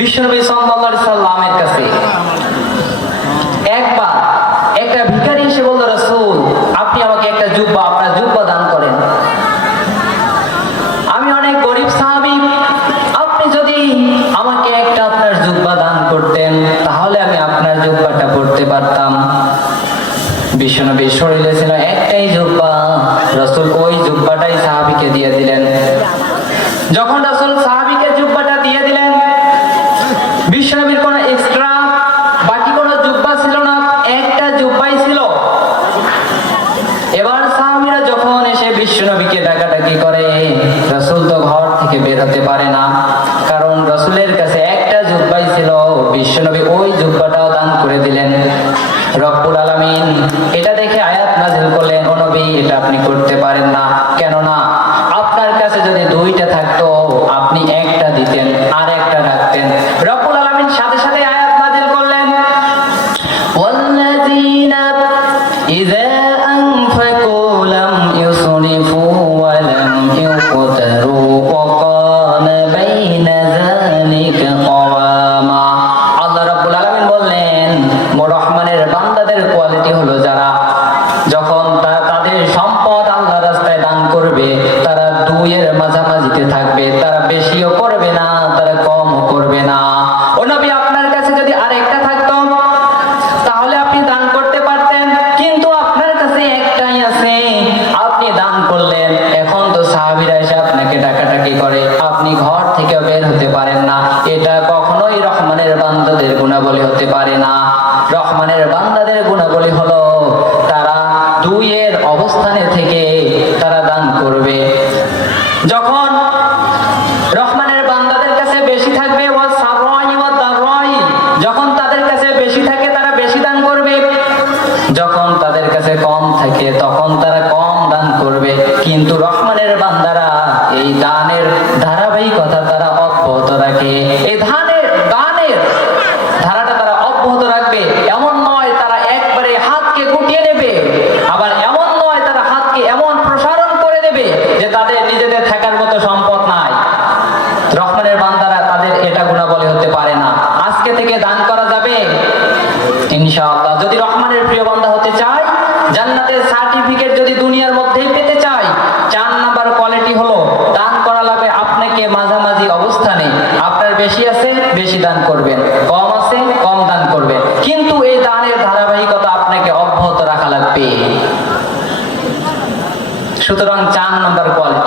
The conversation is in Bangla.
বিশ্বনবী সাল্লাল্লাহু আলাইহি সাল্লামের কাছে একবার একটা ভিখারি এসে বলল, রাসূল আপনি আমাকে একটা জুব্বা, আপনার জুব্বা দান করেন। আমি অনেক গরিব সাহাবী, আপনি যদি আমাকে একটা আপনার জুব্বা দান করতেন তাহলে আমি আপনার জুব্বাটা পরতে পারতাম। বিশ্বনবীর শরীরে ছিল একটাই জুব্বা, রাসূল ওই জুব্বাটাই সাহাবীকে দিয়ে দিলেন। যখন রাসূল সাহাবীকে জুব্বাটা দিয়ে দিলেন, বিশ্বনবীর কোনো এক্সট্রা বাকি কোনো জুব্বা ছিল না, একটা জুব্বাই ছিল। এবার সাহাবীরা যখন এসে বিশ্বনবীকে ডাকাডাকি করে, রাসূল তো ঘর থেকে বের হতে পারে না, কারণ রাসূলের কাছে একটা জুব্বাই ছিল। বিশ্বনবী ওই জুব্বাটাও দান করে দিলেন। রব্বুল আলামিন এটা দেখে আয়াত নাযিল করলেন, ও নবী এটা আপনি করতে পারেন না, কেননা আপনার কাছে যদি দুইটা থাকতো আপনি একটা দিতেন আর একটা রাখতেন। রব্বুল আলামিন সাথে সাথে আয়াত নাযিল করলেন, ওয়াল্লাযীনা ইযা আনফাকু লাম ইউসরিফু ওয়া লাম ইউকতারু ওয়া কানা বাইনা যালিকা কাওয়ামা। আল্লাহ রাব্বুল আলামিন বললেন, রহমানের বান্দাদের কোয়ালিটি হলো যারা যখন তাদের সম্পদ আল্লাহ রাস্তায় দান করবে তারা দুইয়ের মাঝামাঝিতে থাকবে, তারা বেশিও করবে না, তারা কমও করবে না। ও নবী আপনার কাছে যদি আরেকটা থাকতো তাহলে আপনি দান করতে পারতেন, কিন্তু আপনার কাছে একটাই আছে, আপনি দান করলেন। এখন তো সাহাবীরা এসে আপনাকে ডাকাডাকি করে, আপনি ঘর থেকে বের হতে পারেন না। এটা কখনোই রহমানের বান্দাদের গুণাবলী হতে পারে না। রহমানের বান্দাদের গুণাবলী হলো তারা দুইয়ের অবস্থানে থেকে তারা দান করবে। যখন রহমানের বান্দাদের কাছে বেশি থাকবে, যখন তাদের কাছে বেশি থাকে তারা বেশি দান করবে, যখন তাদের কাছে কম থাকে তখন তারা কম দান করবে। কিন্তু রহমানের বান্দারা এই দানের ধারাবাহিকতা তারা অব্যাহত রাখে, এই দানের ধারাটা তারা অব্যাহত রাখবে। এমন নয় তারা একবারে হাতকে গুটিয়ে নেবে, আবার এমন নয় তারা হাতকে এমন প্রসারণ করে দেবে যে তাদের নিজেদের থাকার মতো সম্পদ নাই। রহমানের বান্দারা তাদের এটা গুণাবলী হতে পারে না। আজকে থেকে দান করা যাবে ইনশাআল্লাহ। যদি রহমানের প্রিয় বান্দা হতে চায়, জান্নাতের সার্টিফিকেট যদি দুনিয়ার মধ্যেই পেতে চায়, 4 নাম্বার কোয়ালিটি হলো দান করা লাগবে আপনাকে মাঝামাঝি অবস্থানে। আপনার বেশি আছে বেশি দান করবেন, কম আছে কম দান করবেন, কিন্তু এই দানের ধারাবাহিকতা আপনাকে অব্যাহত রাখা লাগবে। সুতরাং 4 নাম্বার কোয়ালিটি।